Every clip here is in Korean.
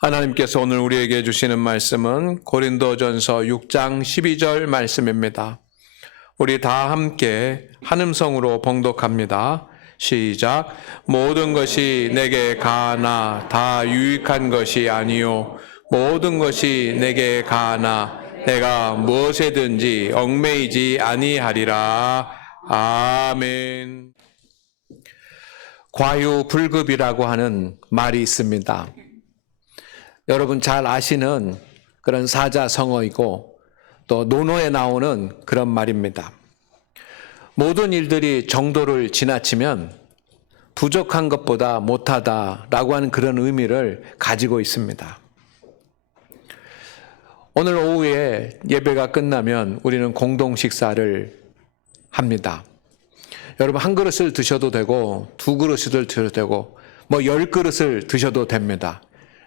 하나님께서 오늘 우리에게 주시는 말씀은 고린도전서 6장 12절 말씀입니다. 우리 다 함께 한음성으로 봉독합니다. 시작. 모든 것이 내게 가하나 다 유익한 것이 아니요 모든 것이 내게 가하나 내가 무엇에든지 얽매이지 아니하리라. 아멘. 과유불급이라고 하는 말이 있습니다. 여러분 잘 아시는 그런 사자성어이고 또 논어에 나오는 그런 말입니다. 모든 일들이 정도를 지나치면 부족한 것보다 못하다라고 하는 그런 의미를 가지고 있습니다. 오늘 오후에 예배가 끝나면 우리는 공동 식사를 합니다. 여러분 한 그릇을 드셔도 되고 두 그릇을 드셔도 되고 뭐 10그릇을 드셔도 됩니다.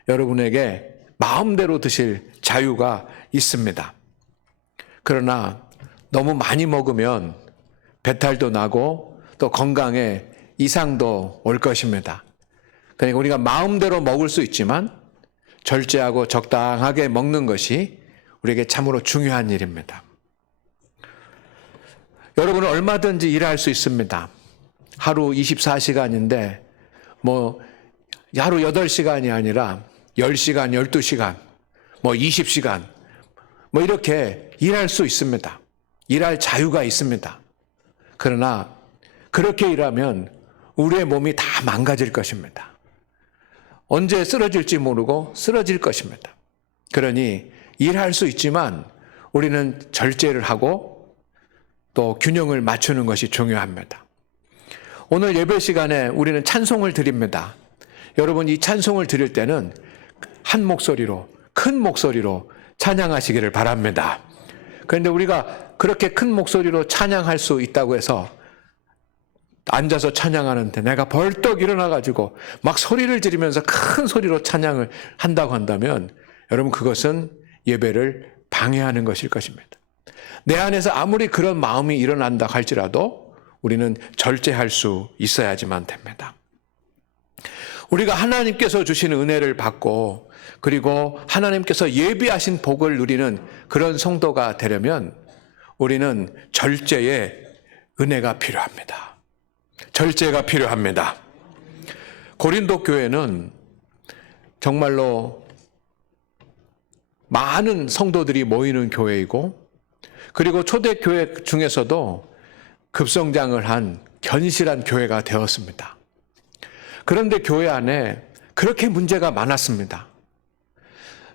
여러분에게 마음대로 드실 자유가 있습니다. 그러나 너무 많이 먹으면 배탈도 나고 또 건강에 이상도 올 것입니다. 그러니까 우리가 마음대로 먹을 수 있지만 절제하고 적당하게 먹는 것이 우리에게 참으로 중요한 일입니다. 여러분은 얼마든지 일할 수 있습니다. 하루 24시간인데 하루 8시간이 아니라 10시간, 12시간, 20시간 이렇게 일할 수 있습니다. 일할 자유가 있습니다. 그러나 그렇게 일하면 우리의 몸이 다 망가질 것입니다. 언제 쓰러질지 모르고 쓰러질 것입니다. 그러니 일할 수 있지만 우리는 절제를 하고 또 균형을 맞추는 것이 중요합니다. 오늘 예배 시간에 우리는 찬송을 드립니다. 여러분 이 찬송을 드릴 때는 한 목소리로 큰 목소리로 찬양하시기를 바랍니다. 그런데 우리가 그렇게 큰 목소리로 찬양할 수 있다고 해서 앉아서 찬양하는데 내가 벌떡 일어나가지고 막 소리를 지르면서 큰 소리로 찬양을 한다고 한다면 여러분 그것은 예배를 방해하는 것일 것입니다. 내 안에서 아무리 그런 마음이 일어난다 할지라도 우리는 절제할 수 있어야지만 됩니다. 우리가 하나님께서 주신 은혜를 받고 그리고 하나님께서 예비하신 복을 누리는 그런 성도가 되려면 우리는 절제의 은혜가 필요합니다. 절제가 필요합니다. 고린도 교회는 정말로 많은 성도들이 모이는 교회이고 그리고 초대교회 중에서도 급성장을 한 견실한 교회가 되었습니다. 그런데 교회 안에 그렇게 문제가 많았습니다.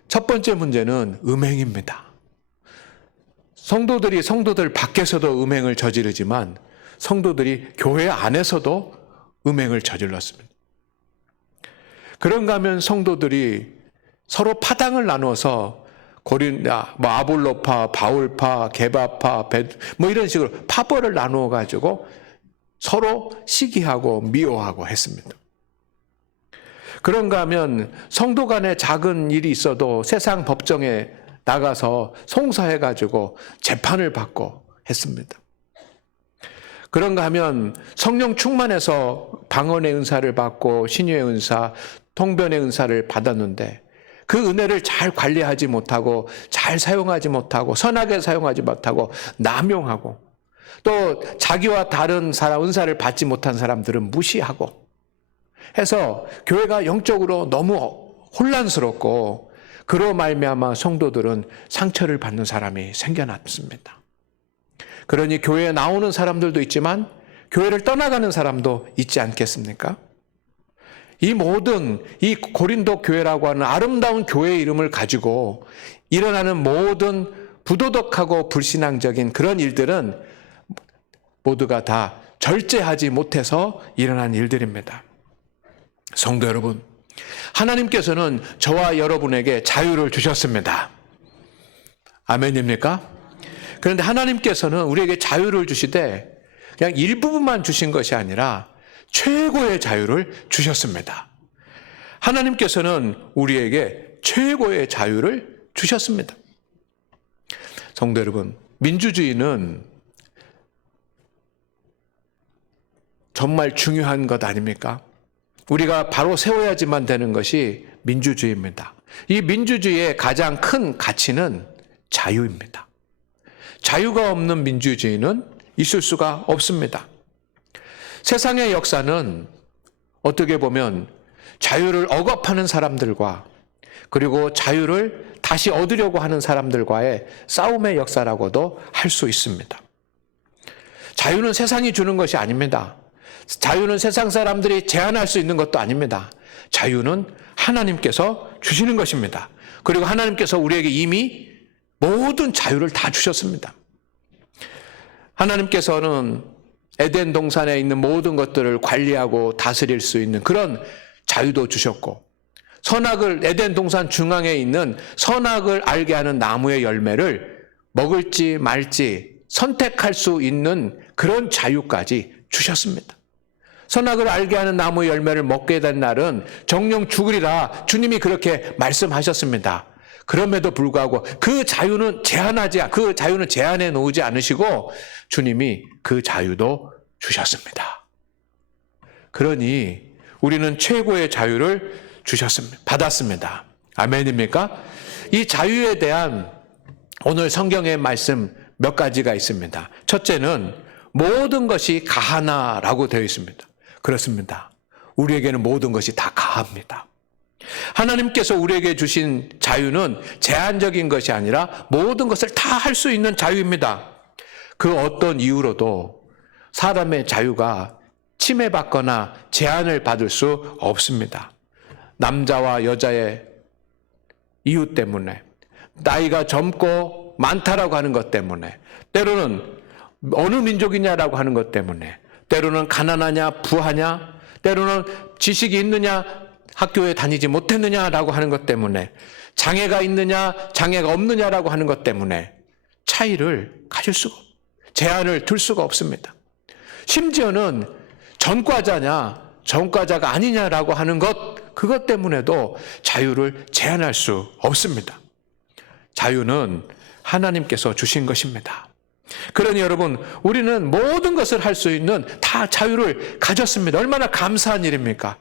첫 번째 문제는 음행입니다. 성도들 밖에서도 음행을 저지르지만 성도들이 교회 안에서도 음행을 저질렀습니다. 그런가 하면 성도들이 서로 파당을 나눠서 아볼로파, 바울파, 게바파, 이런 식으로 파벌을 나누어 가지고 서로 시기하고 미워하고 했습니다. 그런가 하면 성도 간에 작은 일이 있어도 세상 법정에 나가서 송사해 가지고 재판을 받고 했습니다. 그런가 하면 성령 충만해서 방언의 은사를 받고 신유의 은사, 통변의 은사를 받았는데 그 은혜를 잘 관리하지 못하고 잘 사용하지 못하고 선하게 사용하지 못하고 남용하고 또 자기와 다른 사람 은사를 받지 못한 사람들은 무시하고 해서 교회가 영적으로 너무 혼란스럽고 그로 말미암아 성도들은 상처를 받는 사람이 생겨났습니다. 그러니 교회에 나오는 사람들도 있지만 교회를 떠나가는 사람도 있지 않겠습니까? 이 고린도 교회라고 하는 아름다운 교회의 이름을 가지고 일어나는 모든 부도덕하고 불신앙적인 그런 일들은 모두가 다 절제하지 못해서 일어난 일들입니다. 성도 여러분, 하나님께서는 저와 여러분에게 자유를 주셨습니다. 아멘입니까? 그런데 하나님께서는 우리에게 자유를 주시되 그냥 일부분만 주신 것이 아니라 최고의 자유를 주셨습니다. 하나님께서는 우리에게 최고의 자유를 주셨습니다. 성도 여러분, 민주주의는 정말 중요한 것 아닙니까? 우리가 바로 세워야지만 되는 것이 민주주의입니다. 이 민주주의의 가장 큰 가치는 자유입니다. 자유가 없는 민주주의는 있을 수가 없습니다. 세상의 역사는 어떻게 보면 자유를 억압하는 사람들과 그리고 자유를 다시 얻으려고 하는 사람들과의 싸움의 역사라고도 할 수 있습니다. 자유는 세상이 주는 것이 아닙니다. 자유는 세상 사람들이 제한할 수 있는 것도 아닙니다. 자유는 하나님께서 주시는 것입니다. 그리고 하나님께서 우리에게 이미 모든 자유를 다 주셨습니다. 하나님께서는 에덴 동산에 있는 모든 것들을 관리하고 다스릴 수 있는 그런 자유도 주셨고, 선악을 에덴 동산 중앙에 있는 선악을 알게 하는 나무의 열매를 먹을지 말지 선택할 수 있는 그런 자유까지 주셨습니다. 선악을 알게 하는 나무의 열매를 먹게 된 날은 정령 죽으리라 주님이 그렇게 말씀하셨습니다. 그럼에도 불구하고 그 자유는 제한해 놓지 않으시고 주님이 그 자유도 주셨습니다. 그러니 우리는 최고의 자유를 받았습니다. 아멘입니까? 이 자유에 대한 오늘 성경의 말씀 몇 가지가 있습니다. 첫째는 모든 것이 가하나라고 되어 있습니다. 그렇습니다. 우리에게는 모든 것이 다 가합니다. 하나님께서 우리에게 주신 자유는 제한적인 것이 아니라 모든 것을 다 할 수 있는 자유입니다. 그 어떤 이유로도 사람의 자유가 침해받거나 제한을 받을 수 없습니다. 남자와 여자의 이유 때문에, 나이가 젊고 많다라고 하는 것 때문에, 때로는 어느 민족이냐라고 하는 것 때문에, 때로는 가난하냐 부하냐, 때로는 지식이 있느냐 학교에 다니지 못했느냐라고 하는 것 때문에, 장애가 있느냐 장애가 없느냐라고 하는 것 때문에 차이를 가질 수가 없어요. 제한을 둘 수가 없습니다. 심지어는 전과자냐 전과자가 아니냐라고 하는 그것 때문에도 자유를 제한할 수 없습니다. 자유는 하나님께서 주신 것입니다. 그러니 여러분, 우리는 모든 것을 할 수 있는 다 자유를 가졌습니다. 얼마나 감사한 일입니까?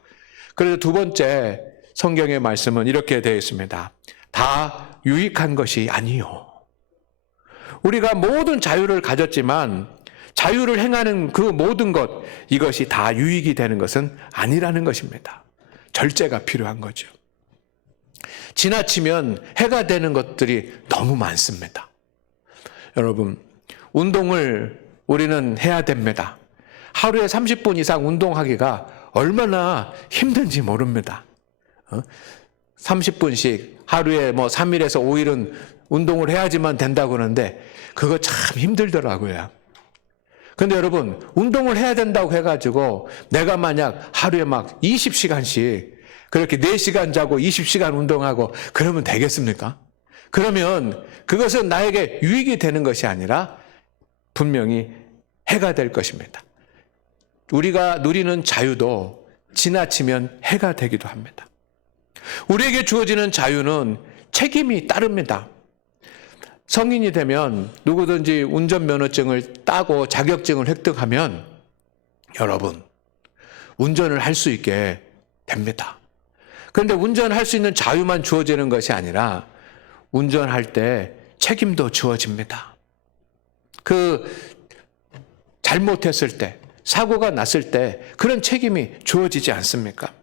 그래서 두 번째 성경의 말씀은 이렇게 되어 있습니다. 다 유익한 것이 아니요. 우리가 모든 자유를 가졌지만 자유를 행하는 그 모든 것, 이것이 다 유익이 되는 것은 아니라는 것입니다. 절제가 필요한 거죠. 지나치면 해가 되는 것들이 너무 많습니다. 여러분, 운동을 우리는 해야 됩니다. 하루에 30분 이상 운동하기가 얼마나 힘든지 모릅니다. 30분씩 하루에 3일에서 5일은 운동을 해야지만 된다고 하는데 그거 참 힘들더라고요. 근데 여러분, 운동을 해야 된다고 해가지고 내가 만약 하루에 20시간씩 그렇게 4시간 자고 20시간 운동하고 그러면 되겠습니까? 그러면 그것은 나에게 유익이 되는 것이 아니라 분명히 해가 될 것입니다. 우리가 누리는 자유도 지나치면 해가 되기도 합니다. 우리에게 주어지는 자유는 책임이 따릅니다. 성인이 되면 누구든지 운전면허증을 따고 자격증을 획득하면 여러분, 운전을 할 수 있게 됩니다. 그런데 운전할 수 있는 자유만 주어지는 것이 아니라 운전할 때 책임도 주어집니다. 잘못했을 때, 사고가 났을 때 그런 책임이 주어지지 않습니까?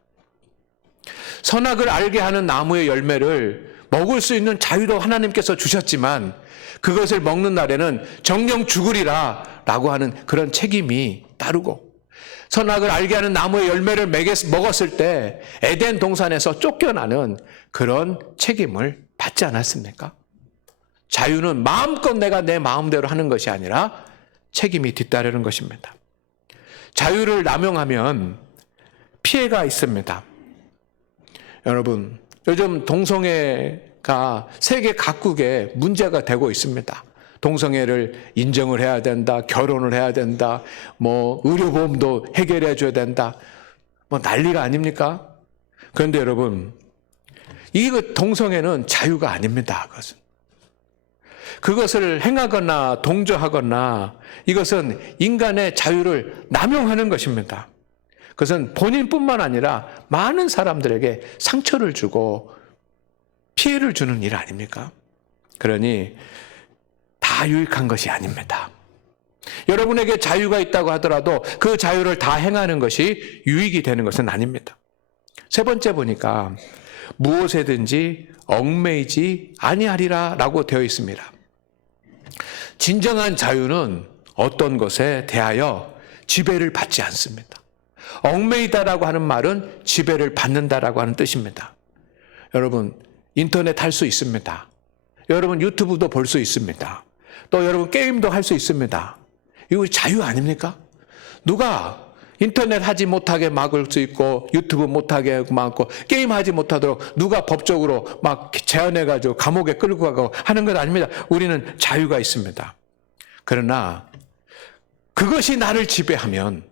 선악을 알게 하는 나무의 열매를 먹을 수 있는 자유도 하나님께서 주셨지만 그것을 먹는 날에는 정령 죽으리라 라고 하는 그런 책임이 따르고, 선악을 알게 하는 나무의 열매를 먹었을 때 에덴 동산에서 쫓겨나는 그런 책임을 받지 않았습니까? 자유는 마음껏 내가 내 마음대로 하는 것이 아니라 책임이 뒤따르는 것입니다. 자유를 남용하면 피해가 있습니다. 여러분, 요즘 동성애가 세계 각국에 문제가 되고 있습니다. 동성애를 인정을 해야 된다, 결혼을 해야 된다, 의료보험도 해결해 줘야 된다, 난리가 아닙니까? 그런데 여러분, 이 동성애는 자유가 아닙니다. 그것을 행하거나 동조하거나 이것은 인간의 자유를 남용하는 것입니다. 그것은 본인뿐만 아니라 많은 사람들에게 상처를 주고 피해를 주는 일 아닙니까? 그러니 다 유익한 것이 아닙니다. 여러분에게 자유가 있다고 하더라도 그 자유를 다 행하는 것이 유익이 되는 것은 아닙니다. 세 번째 보니까 무엇에든지 얽매이지 아니하리라 라고 되어 있습니다. 진정한 자유는 어떤 것에 대하여 지배를 받지 않습니다. 얽매이다라고 하는 말은 지배를 받는다라고 하는 뜻입니다. 여러분, 인터넷 할 수 있습니다. 여러분, 유튜브도 볼 수 있습니다. 또 여러분, 게임도 할 수 있습니다. 이거 자유 아닙니까? 누가 인터넷 하지 못하게 막을 수 있고 유튜브 못하게 막고 게임 하지 못하도록 누가 법적으로 막 제한해가지고 감옥에 끌고 가고 하는 것 아닙니다. 우리는 자유가 있습니다. 그러나 그것이 나를 지배하면,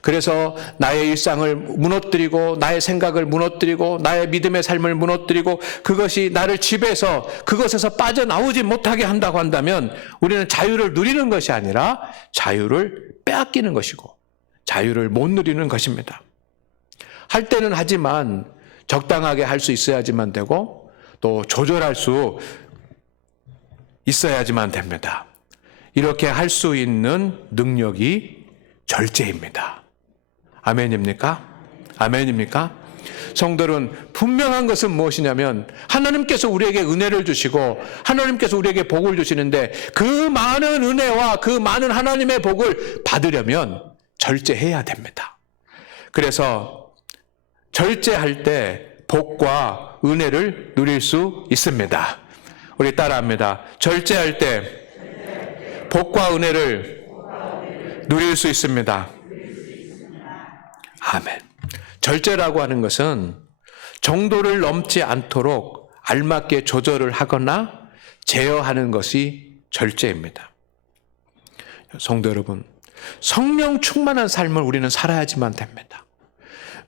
그래서 나의 일상을 무너뜨리고 나의 생각을 무너뜨리고 나의 믿음의 삶을 무너뜨리고 그것이 나를 지배해서 그것에서 빠져나오지 못하게 한다고 한다면 우리는 자유를 누리는 것이 아니라 자유를 빼앗기는 것이고 자유를 못 누리는 것입니다. 할 때는 하지만 적당하게 할 수 있어야지만 되고 또 조절할 수 있어야지만 됩니다. 이렇게 할 수 있는 능력이 절제입니다. 아멘입니까? 아멘입니까? 성도들은 분명한 것은 무엇이냐면 하나님께서 우리에게 은혜를 주시고 하나님께서 우리에게 복을 주시는데 그 많은 은혜와 그 많은 하나님의 복을 받으려면 절제해야 됩니다. 그래서 절제할 때 복과 은혜를 누릴 수 있습니다. 우리 따라합니다. 절제할 때 복과 은혜를 누릴 수 있습니다. 아멘. 절제라고 하는 것은 정도를 넘지 않도록 알맞게 조절을 하거나 제어하는 것이 절제입니다. 성도 여러분, 성령 충만한 삶을 우리는 살아야지만 됩니다.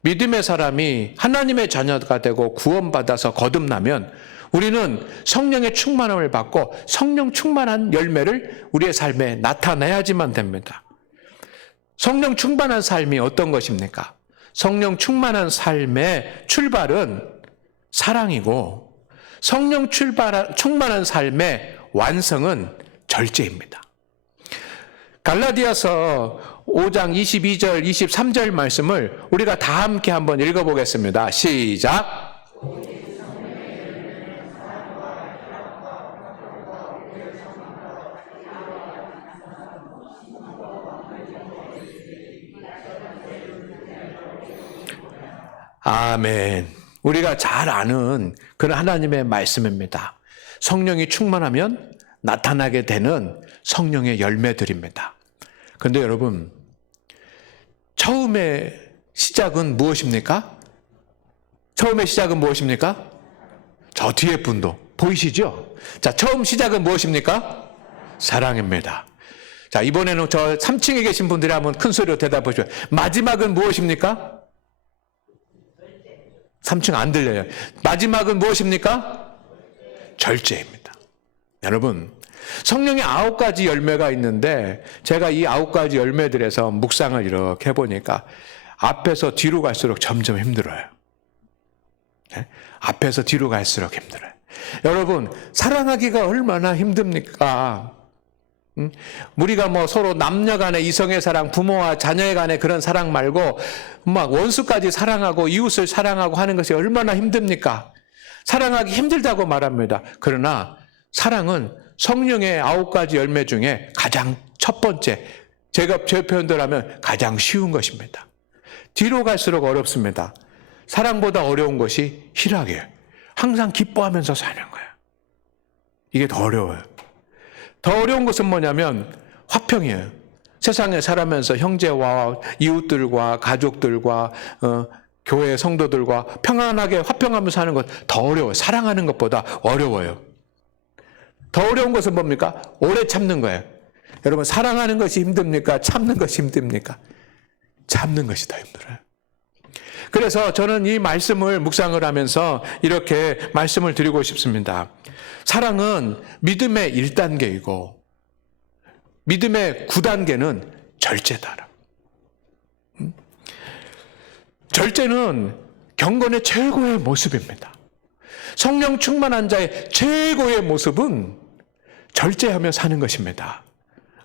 믿음의 사람이 하나님의 자녀가 되고 구원받아서 거듭나면 우리는 성령의 충만함을 받고 성령 충만한 열매를 우리의 삶에 나타내야지만 됩니다. 성령 충만한 삶이 어떤 것입니까? 성령 충만한 삶의 출발은 사랑이고 성령 충만한 삶의 완성은 절제입니다. 갈라디아서 5장 22절, 23절 말씀을 우리가 다 함께 한번 읽어보겠습니다. 시작! 아멘. 우리가 잘 아는 그런 하나님의 말씀입니다. 성령이 충만하면 나타나게 되는 성령의 열매들입니다. 그런데 여러분, 처음의 시작은 무엇입니까? 처음의 시작은 무엇입니까? 저 뒤에 분도 보이시죠? 자, 처음 시작은 무엇입니까? 사랑입니다. 자, 이번에는 저 3층에 계신 분들이 한번 큰 소리로 대답해 주세요. 마지막은 무엇입니까? 3층 안 들려요. 마지막은 무엇입니까? 절제입니다. 여러분, 성령의 9가지 열매가 있는데 제가 이 9가지 열매들에서 묵상을 이렇게 해보니까 앞에서 뒤로 갈수록 점점 힘들어요. 네? 앞에서 뒤로 갈수록 힘들어요. 여러분, 사랑하기가 얼마나 힘듭니까? 우리가 뭐 서로 남녀 간의 이성의 사랑, 부모와 자녀의 간의 그런 사랑 말고 막 원수까지 사랑하고 이웃을 사랑하고 하는 것이 얼마나 힘듭니까? 사랑하기 힘들다고 말합니다. 그러나 사랑은 성령의 9가지 열매 중에 가장 첫 번째, 제가 제 표현대로 하면 가장 쉬운 것입니다. 뒤로 갈수록 어렵습니다. 사랑보다 어려운 것이 희락이에요. 항상 기뻐하면서 사는 거예요. 이게 더 어려워요. 더 어려운 것은 뭐냐면 화평이에요. 세상에 살아면서 형제와 이웃들과 가족들과 교회 성도들과 평안하게 화평하면서 사는 것 더 어려워요. 사랑하는 것보다 어려워요. 더 어려운 것은 뭡니까? 오래 참는 거예요. 여러분, 사랑하는 것이 힘듭니까? 참는 것이 힘듭니까? 참는 것이 더 힘들어요. 그래서 저는 이 말씀을 묵상을 하면서 이렇게 말씀을 드리고 싶습니다. 사랑은 믿음의 1단계이고 믿음의 9단계는 절제다. 절제는 경건의 최고의 모습입니다. 성령 충만한 자의 최고의 모습은 절제하며 사는 것입니다.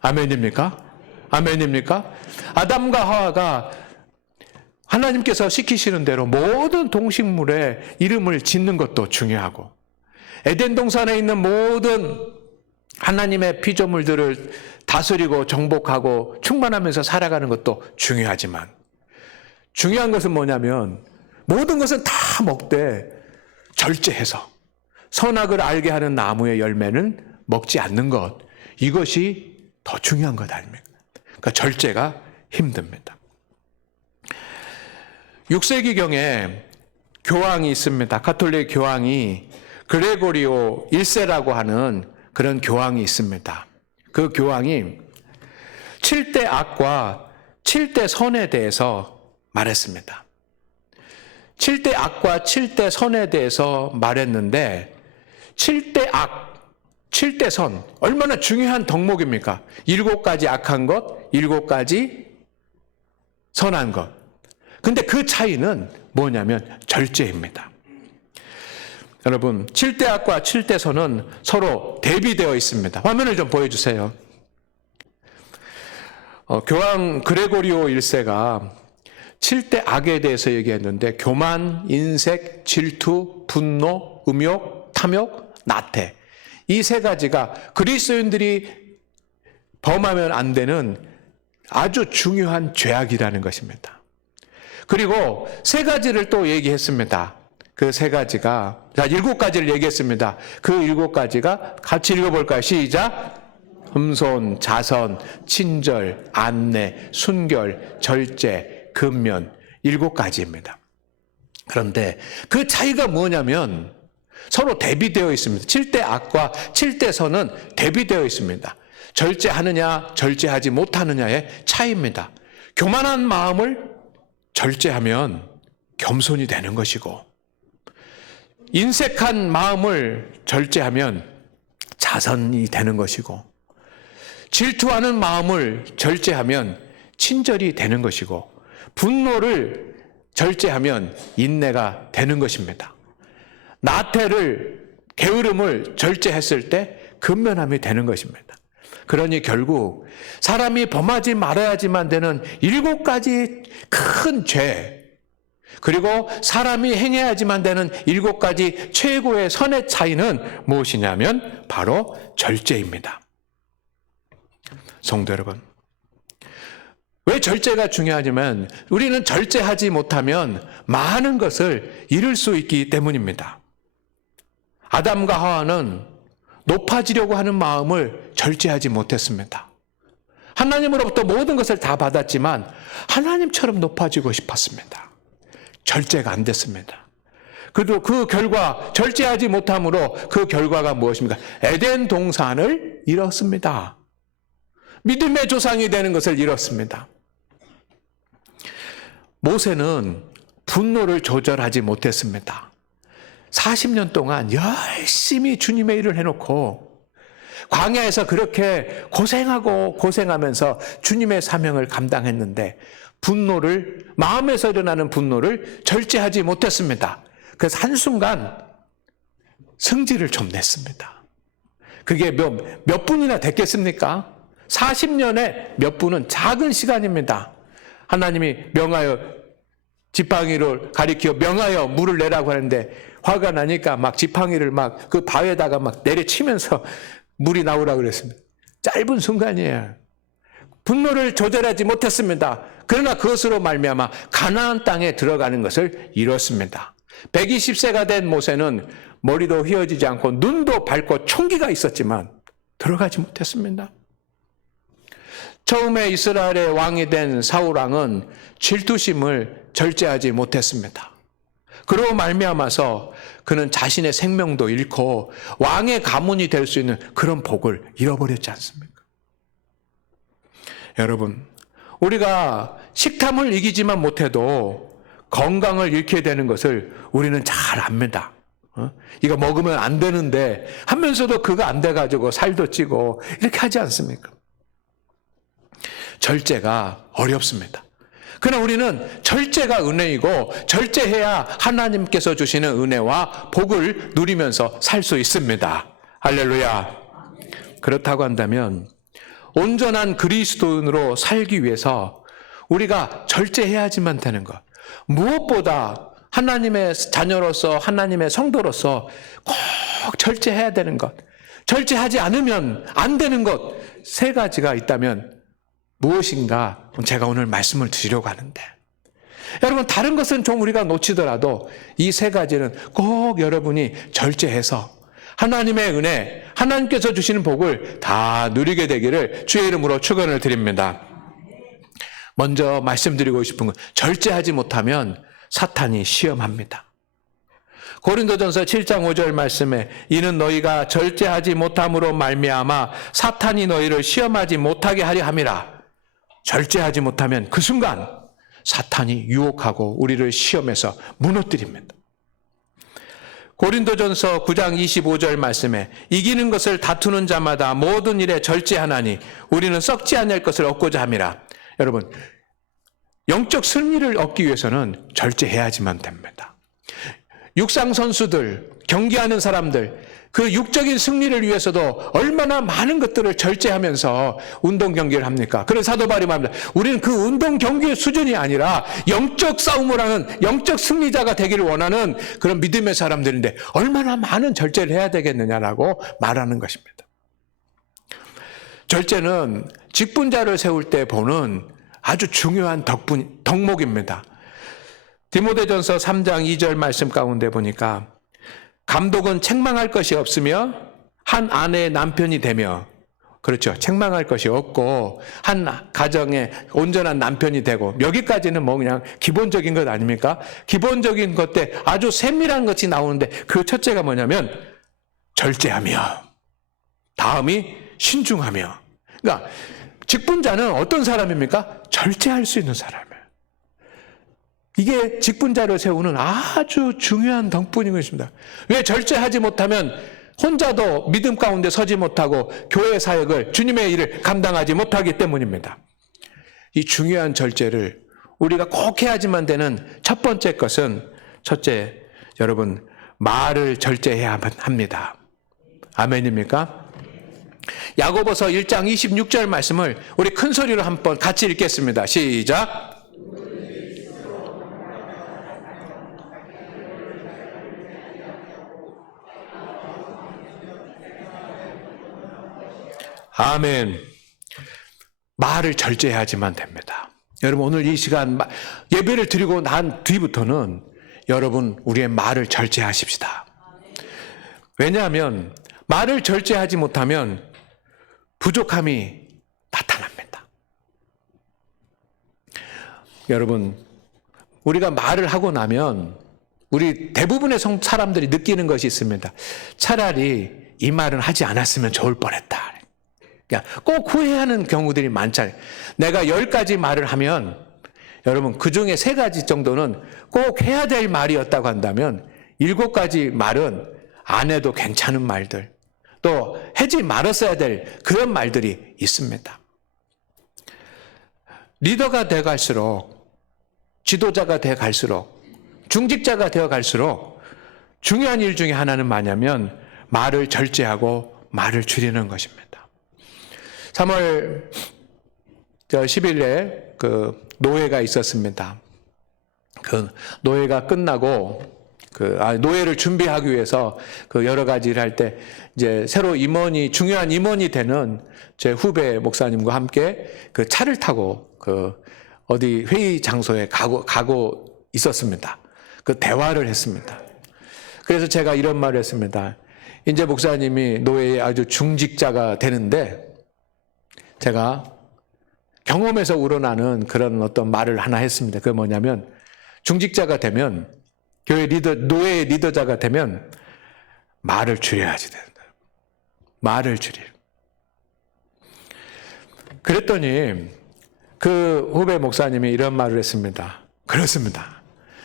아멘입니까? 아멘입니까? 아담과 하와가 하나님께서 시키시는 대로 모든 동식물의 이름을 짓는 것도 중요하고, 에덴 동산에 있는 모든 하나님의 피조물들을 다스리고 정복하고 충만하면서 살아가는 것도 중요하지만, 중요한 것은 뭐냐면 모든 것은 다 먹되 절제해서 선악을 알게 하는 나무의 열매는 먹지 않는 것, 이것이 더 중요한 것 아닙니까? 그러니까 절제가 힘듭니다. 6세기경에 교황이 있습니다. 가톨릭 교황이 그레고리오 1세라고 하는 그런 교황이 있습니다. 그 교황이 7대 악과 7대 선에 대해서 말했습니다. 7대 악과 7대 선에 대해서 말했는데, 7대 악, 7대 선, 얼마나 중요한 덕목입니까? 7가지 악한 것, 7가지 선한 것. 근데 그 차이는 뭐냐면 절제입니다. 여러분, 7대 악과 7대 선은 서로 대비되어 있습니다. 화면을 좀 보여주세요. 교황 그레고리오 1세가 7대 악에 대해서 얘기했는데, 교만, 인색, 질투, 분노, 음욕, 탐욕, 나태. 이 3가지가 그리스도인들이 범하면 안 되는 아주 중요한 죄악이라는 것입니다. 그리고 3가지를 또 얘기했습니다. 그 3가지가, 자, 7가지를 얘기했습니다. 그 7가지가 같이 읽어볼까요? 시작! 흠손, 자선, 친절, 안내, 순결, 절제, 근면, 7가지입니다. 그런데 그 차이가 뭐냐면 서로 대비되어 있습니다. 7대 악과 7대 선은 대비되어 있습니다. 절제하느냐, 절제하지 못하느냐의 차이입니다. 교만한 마음을 절제하면 겸손이 되는 것이고, 인색한 마음을 절제하면 자선이 되는 것이고, 질투하는 마음을 절제하면 친절이 되는 것이고, 분노를 절제하면 인내가 되는 것입니다. 나태를, 게으름을 절제했을 때 근면함이 되는 것입니다. 그러니 결국 사람이 범하지 말아야지만 되는 7가지 큰 죄, 그리고 사람이 행해야지만 되는 7가지 최고의 선의 차이는 무엇이냐면 바로 절제입니다. 성도 여러분, 왜 절제가 중요하냐면 우리는 절제하지 못하면 많은 것을 잃을 수 있기 때문입니다. 아담과 하와는 높아지려고 하는 마음을 절제하지 못했습니다. 하나님으로부터 모든 것을 다 받았지만 하나님처럼 높아지고 싶었습니다. 절제가 안 됐습니다. 그래도 그 결과, 절제하지 못함으로 그 결과가 무엇입니까? 에덴 동산을 잃었습니다. 믿음의 조상이 되는 것을 잃었습니다. 모세는 분노를 조절하지 못했습니다. 40년 동안 열심히 주님의 일을 해놓고 광야에서 그렇게 고생하면서 주님의 사명을 감당했는데, 분노를, 마음에서 일어나는 분노를 절제하지 못했습니다. 그래서 한순간 성질을 좀 냈습니다. 그게 몇 분이나 됐겠습니까? 40년에 몇 분은 작은 시간입니다. 하나님이 명하여, 지팡이를 가리켜 명하여 물을 내라고 하는데 화가 나니까 막 지팡이를 막 그 바위에다가 막 내려치면서 물이 나오라고 그랬습니다. 짧은 순간이에요. 분노를 조절하지 못했습니다. 그러나 그것으로 말미암아 가나안 땅에 들어가는 것을 이뤘습니다. 120세가 된 모세는 머리도 휘어지지 않고 눈도 밝고 총기가 있었지만 들어가지 못했습니다. 처음에 이스라엘의 왕이 된 사울 왕은 질투심을 절제하지 못했습니다. 그러고 말미암아서 그는 자신의 생명도 잃고 왕의 가문이 될 수 있는 그런 복을 잃어버렸지 않습니까? 여러분, 우리가 식탐을 이기지만 못해도 건강을 잃게 되는 것을 우리는 잘 압니다. 이거 먹으면 안 되는데 하면서도 그거 안 돼가지고 살도 찌고 이렇게 하지 않습니까? 절제가 어렵습니다. 그러나 우리는 절제가 은혜이고 절제해야 하나님께서 주시는 은혜와 복을 누리면서 살 수 있습니다. 할렐루야. 그렇다고 한다면 온전한 그리스도인으로 살기 위해서 우리가 절제해야지만 되는 것. 무엇보다 하나님의 자녀로서 하나님의 성도로서 꼭 절제해야 되는 것. 절제하지 않으면 안 되는 것. 세 가지가 있다면 무엇인가 제가 오늘 말씀을 드리려고 하는데, 여러분 다른 것은 좀 우리가 놓치더라도 이 세 가지는 꼭 여러분이 절제해서 하나님의 은혜, 하나님께서 주시는 복을 다 누리게 되기를 주의 이름으로 축원을 드립니다. 먼저 말씀드리고 싶은 건 절제하지 못하면 사탄이 시험합니다. 고린도전서 7장 5절 말씀에 이는 너희가 절제하지 못함으로 말미암아 사탄이 너희를 시험하지 못하게 하려 함이라. 절제하지 못하면 그 순간 사탄이 유혹하고 우리를 시험해서 무너뜨립니다. 고린도전서 9장 25절 말씀에 이기는 것을 다투는 자마다 모든 일에 절제하나니 우리는 썩지 않을 것을 얻고자 함이라. 여러분, 영적 승리를 얻기 위해서는 절제해야지만 됩니다. 육상 선수들, 경기하는 사람들, 그 육적인 승리를 위해서도 얼마나 많은 것들을 절제하면서 운동 경기를 합니까? 그래서 사도 바울이 말합니다. 우리는 그 운동 경기의 수준이 아니라 영적 싸움을 하는 영적 승리자가 되기를 원하는 그런 믿음의 사람들인데 얼마나 많은 절제를 해야 되겠느냐라고 말하는 것입니다. 절제는 직분자를 세울 때 보는 아주 중요한 덕목입니다. 디모데전서 3장 2절 말씀 가운데 보니까 감독은 책망할 것이 없으며 한 아내의 남편이 되며, 그렇죠, 책망할 것이 없고 한 가정의 온전한 남편이 되고, 여기까지는 뭐 그냥 기본적인 것 아닙니까? 기본적인 것 때 아주 세밀한 것이 나오는데 그 첫째가 뭐냐면 절제하며, 다음이 신중하며. 그러니까 직분자는 어떤 사람입니까? 절제할 수 있는 사람이에요. 이게 직분자를 세우는 아주 중요한 덕분인 것입니다. 왜 절제하지 못하면 혼자도 믿음 가운데 서지 못하고 교회 사역을, 주님의 일을 감당하지 못하기 때문입니다. 이 중요한 절제를 우리가 꼭 해야지만 되는 첫 번째 것은, 첫째, 여러분, 말을 절제해야 합니다. 아멘입니까? 야고보서 1장 26절 말씀을 우리 큰 소리로 한번 같이 읽겠습니다. 시작. 아멘. 말을 절제해야지만 됩니다. 여러분, 오늘 이 시간 예배를 드리고 난 뒤부터는 여러분 우리의 말을 절제하십시다. 왜냐하면 말을 절제하지 못하면 부족함이 나타납니다. 여러분, 우리가 말을 하고 나면 우리 대부분의 사람들이 느끼는 것이 있습니다. 차라리 이 말은 하지 않았으면 좋을 뻔했다. 꼭 후회하는 경우들이 많잖아요. 내가 10가지 말을 하면 여러분 그 중에 3가지 정도는 꼭 해야 될 말이었다고 한다면 7가지 말은 안 해도 괜찮은 말들, 또 하지 말았어야 될 그런 말들이 있습니다. 리더가 되어 갈수록, 지도자가 되어 갈수록, 중직자가 되어 갈수록 중요한 일 중에 하나는 뭐냐면 말을 절제하고 말을 줄이는 것입니다. 3월 10일에 그 노회가 있었습니다. 그 노회가 끝나고 노회를 준비하기 위해서 그 여러 가지 일을 할 때 이제 새로 중요한 임원이 되는 제 후배 목사님과 함께 그 차를 타고 그 어디 회의 장소에 가고 있었습니다. 그 대화를 했습니다. 그래서 제가 이런 말을 했습니다. 이제 목사님이 노회의 아주 중직자가 되는데 제가 경험에서 우러나는 그런 어떤 말을 하나 했습니다. 그게 뭐냐면 중직자가 되면, 교회 노예의 리더자가 되면 말을 줄여야지 된다. 말을 줄여. 그랬더니 그 후배 목사님이 이런 말을 했습니다. 그렇습니다.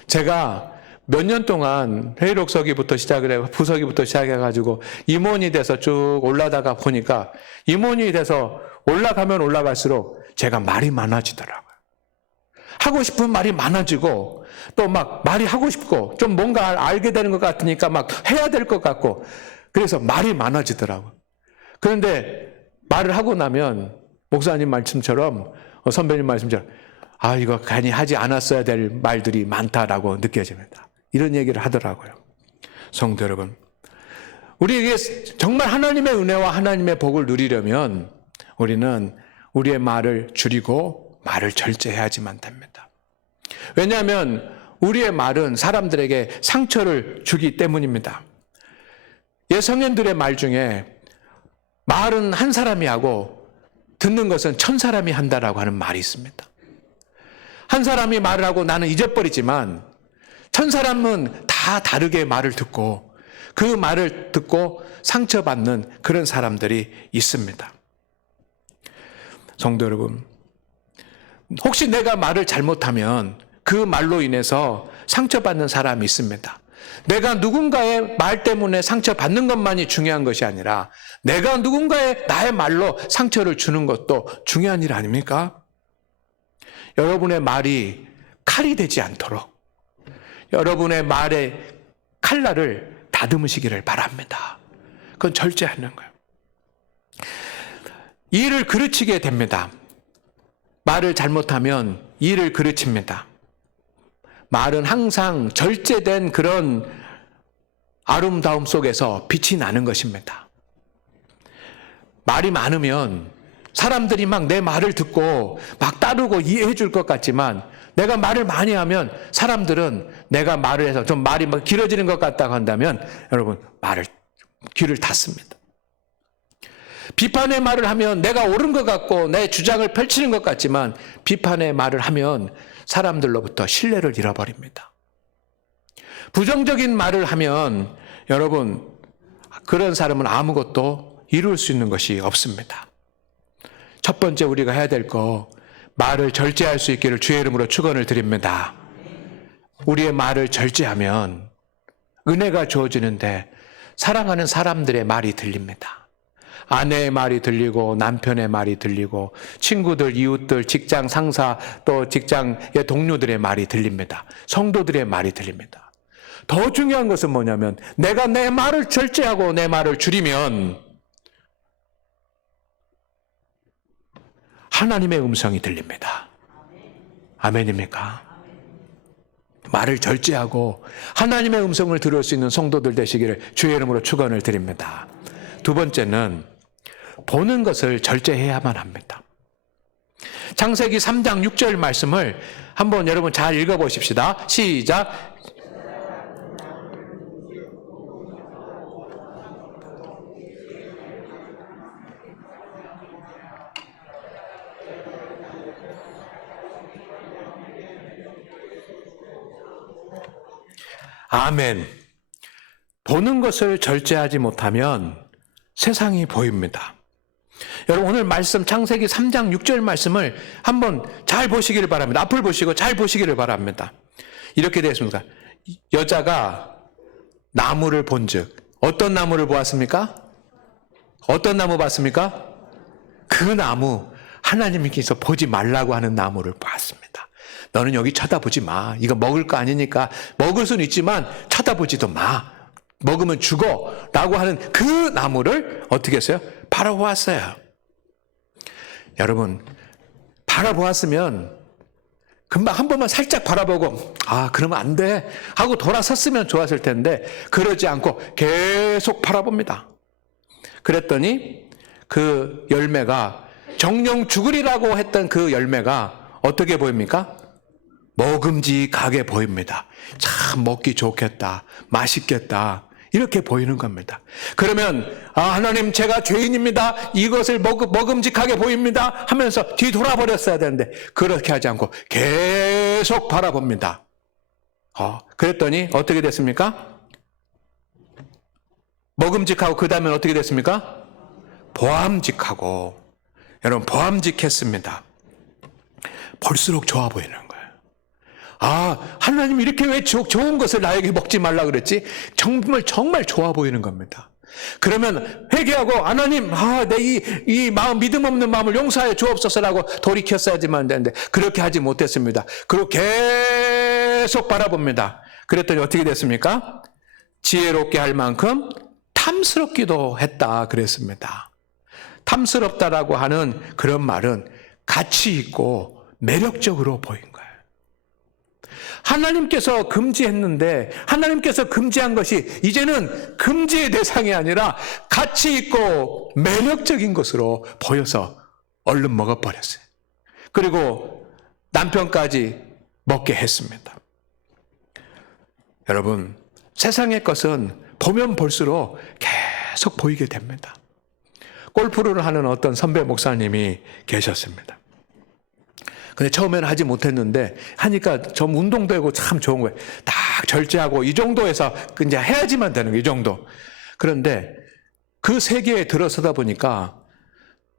제가 몇 년 동안 회의록서기부터 시작을 해서 부서기부터 시작해가지고 임원이 돼서 쭉 올라다가 보니까 임원이 돼서 올라가면 올라갈수록 제가 말이 많아지더라고요. 하고 싶은 말이 많아지고 또 막 말이 하고 싶고 좀 뭔가 알게 되는 것 같으니까 막 해야 될 것 같고 그래서 말이 많아지더라고요. 그런데 말을 하고 나면 목사님 말씀처럼 선배님 말씀처럼 이거 괜히 하지 않았어야 될 말들이 많다라고 느껴집니다. 이런 얘기를 하더라고요. 성도 여러분, 우리에게 정말 하나님의 은혜와 하나님의 복을 누리려면 우리는 우리의 말을 줄이고 말을 절제해야지만 됩니다. 왜냐하면 우리의 말은 사람들에게 상처를 주기 때문입니다. 옛 성현들의 말 중에 말은 한 사람이 하고 듣는 것은 1000사람이 한다라고 하는 말이 있습니다. 한 사람이 말을 하고 나는 잊어버리지만 1000사람은 다 다르게 말을 듣고 그 말을 듣고 상처받는 그런 사람들이 있습니다. 성도 여러분, 혹시 내가 말을 잘못하면 그 말로 인해서 상처받는 사람이 있습니다. 내가 누군가의 말 때문에 상처받는 것만이 중요한 것이 아니라 내가 누군가의 나의 말로 상처를 주는 것도 중요한 일 아닙니까? 여러분의 말이 칼이 되지 않도록 여러분의 말의 칼날을 다듬으시기를 바랍니다. 그건 절제하는 거예요. 일을 그르치게 됩니다. 말을 잘못하면 일을 그르칩니다. 말은 항상 절제된 그런 아름다움 속에서 빛이 나는 것입니다. 말이 많으면 사람들이 막 내 말을 듣고 막 따르고 이해해 줄 것 같지만 내가 말을 많이 하면 사람들은 내가 말을 해서 좀 말이 막 길어지는 것 같다고 한다면 여러분 귀를 닫습니다. 비판의 말을 하면 내가 옳은 것 같고 내 주장을 펼치는 것 같지만 비판의 말을 하면 사람들로부터 신뢰를 잃어버립니다. 부정적인 말을 하면 여러분 그런 사람은 아무것도 이룰 수 있는 것이 없습니다. 첫 번째 우리가 해야 될 거 말을 절제할 수 있기를 주의 이름으로 축원을 드립니다. 우리의 말을 절제하면 은혜가 주어지는데 사랑하는 사람들의 말이 들립니다. 아내의 말이 들리고 남편의 말이 들리고 친구들, 이웃들, 직장 상사 또 직장의 동료들의 말이 들립니다. 성도들의 말이 들립니다. 더 중요한 것은 뭐냐면 내가 내 말을 절제하고 내 말을 줄이면 하나님의 음성이 들립니다. 아멘입니까? 말을 절제하고 하나님의 음성을 들을 수 있는 성도들 되시기를 주의 이름으로 축원을 드립니다. 두 번째는 보는 것을 절제해야만 합니다. 창세기 3장 6절 말씀을 한번 여러분 잘 읽어보십시다. 시작. 아멘. 보는 것을 절제하지 못하면 세상이 보입니다. 여러분 오늘 말씀 창세기 3장 6절 말씀을 한번 잘 보시기를 바랍니다. 앞을 보시고 잘 보시기를 바랍니다. 이렇게 되어 있습니다. 여자가 나무를 본즉 어떤 나무를 보았습니까? 어떤 나무 봤습니까? 그 나무 하나님께서 보지 말라고 하는 나무를 봤습니다. 너는 여기 쳐다보지 마. 이거 먹을 거 아니니까 먹을 수는 있지만 쳐다보지도 마. 먹으면 죽어 라고 하는 그 나무를 어떻게 했어요? 바라보았어요. 여러분 바라보았으면 금방 한 번만 살짝 바라보고 그러면 안 돼 하고 돌아섰으면 좋았을 텐데 그러지 않고 계속 바라봅니다. 그랬더니 그 열매가 정령 죽으리라고 했던 그 열매가 어떻게 보입니까? 먹음직하게 보입니다. 참 먹기 좋겠다. 맛있겠다. 이렇게 보이는 겁니다. 그러면 하나님 제가 죄인입니다. 이것을 먹음직하게 보입니다. 하면서 뒤돌아버렸어야 되는데 그렇게 하지 않고 계속 바라봅니다. 그랬더니 어떻게 됐습니까? 먹음직하고 그 다음에 어떻게 됐습니까? 보암직하고 여러분 보암직했습니다. 볼수록 좋아 보이는 거예요. 하나님 이렇게 왜 좋은 것을 나에게 먹지 말라 그랬지? 정말 좋아 보이는 겁니다. 그러면 회개하고 하나님, 내 이 마음, 믿음 없는 마음을 용서하여 주옵소서라고 돌이켰어야지만 되는데 그렇게 하지 못했습니다. 그리고 계속 바라봅니다. 그랬더니 어떻게 됐습니까? 지혜롭게 할 만큼 탐스럽기도 했다 그랬습니다. 탐스럽다라고 하는 그런 말은 가치 있고 매력적으로 보인 거예요. 하나님께서 금지했는데 하나님께서 금지한 것이 이제는 금지의 대상이 아니라 가치 있고 매력적인 것으로 보여서 얼른 먹어버렸어요. 그리고 남편까지 먹게 했습니다. 여러분, 세상의 것은 보면 볼수록 계속 보이게 됩니다. 골프를 하는 어떤 선배 목사님이 계셨습니다. 근데 처음에는 하지 못했는데 하니까 좀 운동되고 참 좋은 거예요. 딱 절제하고 이 정도에서 이제 해야지만 되는 거예요. 이 정도. 그런데 그 세계에 들어서다 보니까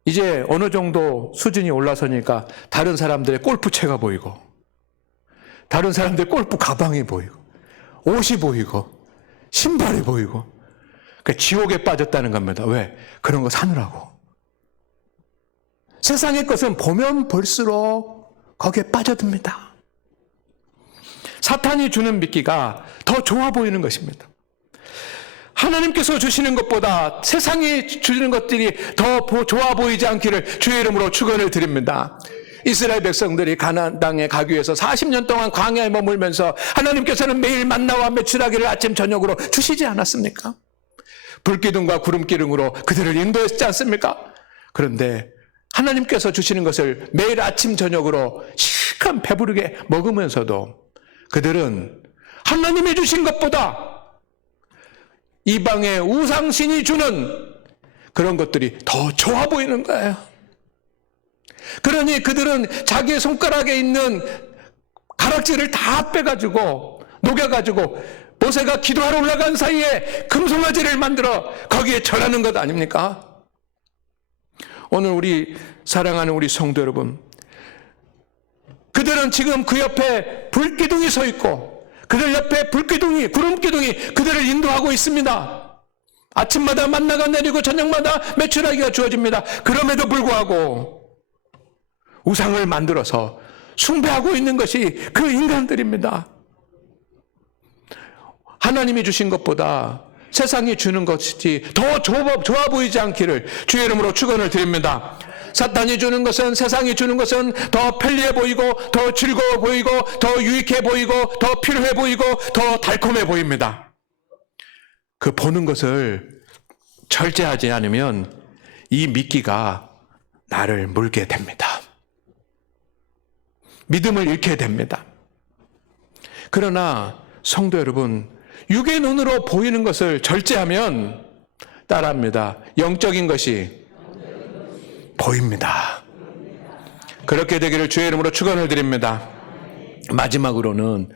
이제 어느 정도 수준이 올라서니까 다른 사람들의 골프채가 보이고 다른 사람들의 골프 가방이 보이고 옷이 보이고 신발이 보이고 그러니까 지옥에 빠졌다는 겁니다. 왜? 그런 거 사느라고. 세상의 것은 보면 볼수록 거기에 빠져듭니다. 사탄이 주는 미끼가 더 좋아 보이는 것입니다. 하나님께서 주시는 것보다 세상이 주는 것들이 더 좋아 보이지 않기를 주의 이름으로 축원을 드립니다. 이스라엘 백성들이 가나안 땅에 가기 위해서 40년 동안 광야에 머물면서 하나님께서는 매일 만나와 메추라기를 아침 저녁으로 주시지 않았습니까? 불기둥과 구름기둥으로 그들을 인도했지 않습니까? 그런데 하나님께서 주시는 것을 매일 아침 저녁으로 실컷 배부르게 먹으면서도 그들은 하나님이 주신 것보다 이방의 우상신이 주는 그런 것들이 더 좋아 보이는 거예요. 그러니 그들은 자기의 손가락에 있는 가락지를 다 빼가지고 녹여가지고 모세가 기도하러 올라간 사이에 금송아지를 만들어 거기에 절하는 것 아닙니까? 오늘 우리 사랑하는 우리 성도 여러분, 그들은 지금 그 옆에 불기둥이 서 있고 그들 옆에 불기둥이, 구름기둥이 그들을 인도하고 있습니다. 아침마다 만나가 내리고 저녁마다 메추라기가 주어집니다. 그럼에도 불구하고 우상을 만들어서 숭배하고 있는 것이 그 인간들입니다. 하나님이 주신 것보다 세상이 주는 것이 더 좋아 보이지 않기를 주의 이름으로 축원을 드립니다. 사탄이 주는 것은, 세상이 주는 것은 더 편리해 보이고 더 즐거워 보이고 더 유익해 보이고 더 필요해 보이고 더 달콤해 보입니다. 그 보는 것을 절제하지 않으면 이 미끼가 나를 물게 됩니다. 믿음을 잃게 됩니다. 그러나 성도 여러분, 육의 눈으로 보이는 것을 절제하면 따라합니다. 영적인 것이 보입니다. 그렇게 되기를 주의 이름으로 축원을 드립니다. 마지막으로는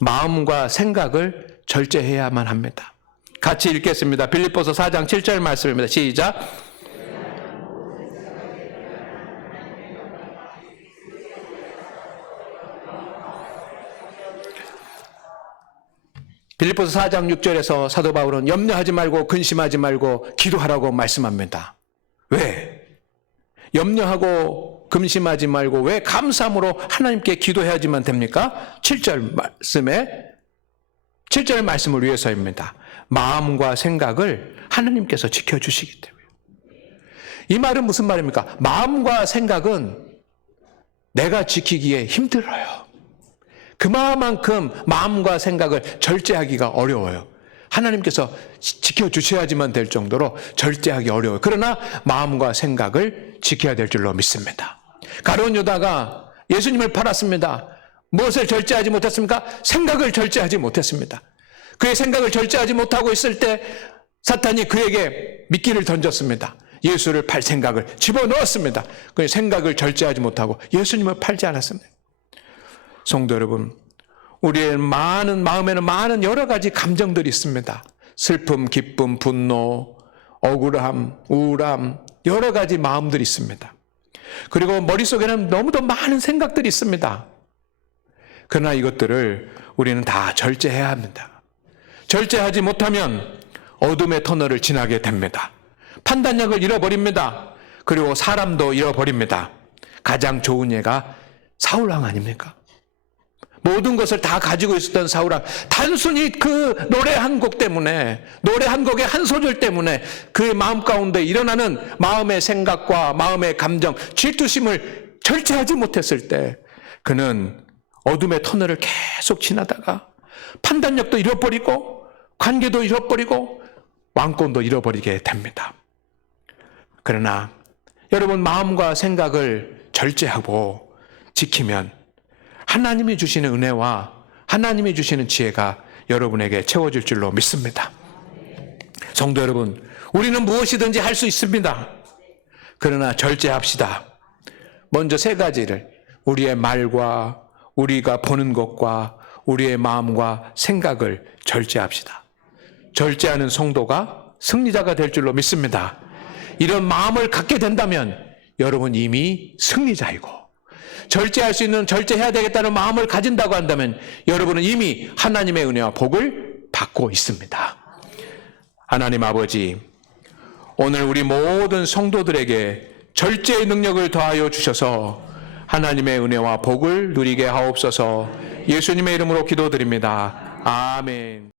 마음과 생각을 절제해야만 합니다. 같이 읽겠습니다. 빌립보서 4장 7절 말씀입니다. 시작. 빌립보서 4장 6절에서 사도 바울은 염려하지 말고 근심하지 말고 기도하라고 말씀합니다. 왜? 염려하고 근심하지 말고 왜 감사함으로 하나님께 기도해야지만 됩니까? 7절 말씀을 위해서입니다. 마음과 생각을 하나님께서 지켜주시기 때문에. 이 말은 무슨 말입니까? 마음과 생각은 내가 지키기에 힘들어요. 그만큼 마음과 생각을 절제하기가 어려워요. 하나님께서 지켜주셔야지만 될 정도로 절제하기 어려워요. 그러나 마음과 생각을 지켜야 될 줄로 믿습니다. 가룟 유다가 예수님을 팔았습니다. 무엇을 절제하지 못했습니까? 생각을 절제하지 못했습니다. 그의 생각을 절제하지 못하고 있을 때 사탄이 그에게 미끼를 던졌습니다. 예수를 팔 생각을 집어넣었습니다. 그의 생각을 절제하지 못하고 예수님을 팔지 않았습니다. 성도 여러분, 우리의 마음에는 많은 여러 가지 감정들이 있습니다. 슬픔, 기쁨, 분노, 억울함, 우울함, 여러 가지 마음들이 있습니다. 그리고 머릿속에는 너무도 많은 생각들이 있습니다. 그러나 이것들을 우리는 다 절제해야 합니다. 절제하지 못하면 어둠의 터널을 지나게 됩니다. 판단력을 잃어버립니다. 그리고 사람도 잃어버립니다. 가장 좋은 예가 사울왕 아닙니까? 모든 것을 다 가지고 있었던 사울왕, 단순히 그 노래 한 곡 때문에, 노래 한 곡의 한 소절 때문에 그의 마음 가운데 일어나는 마음의 생각과 마음의 감정, 질투심을 절제하지 못했을 때 그는 어둠의 터널을 계속 지나다가 판단력도 잃어버리고 관계도 잃어버리고 왕권도 잃어버리게 됩니다. 그러나 여러분, 마음과 생각을 절제하고 지키면 하나님이 주시는 은혜와 하나님이 주시는 지혜가 여러분에게 채워질 줄로 믿습니다. 성도 여러분, 우리는 무엇이든지 할 수 있습니다. 그러나 절제합시다. 먼저 세 가지를, 우리의 말과 우리가 보는 것과 우리의 마음과 생각을 절제합시다. 절제하는 성도가 승리자가 될 줄로 믿습니다. 이런 마음을 갖게 된다면 여러분 이미 승리자이고, 절제할 수 있는, 절제해야 되겠다는 마음을 가진다고 한다면 여러분은 이미 하나님의 은혜와 복을 받고 있습니다. 하나님 아버지, 오늘 우리 모든 성도들에게 절제의 능력을 더하여 주셔서 하나님의 은혜와 복을 누리게 하옵소서. 예수님의 이름으로 기도드립니다. 아멘.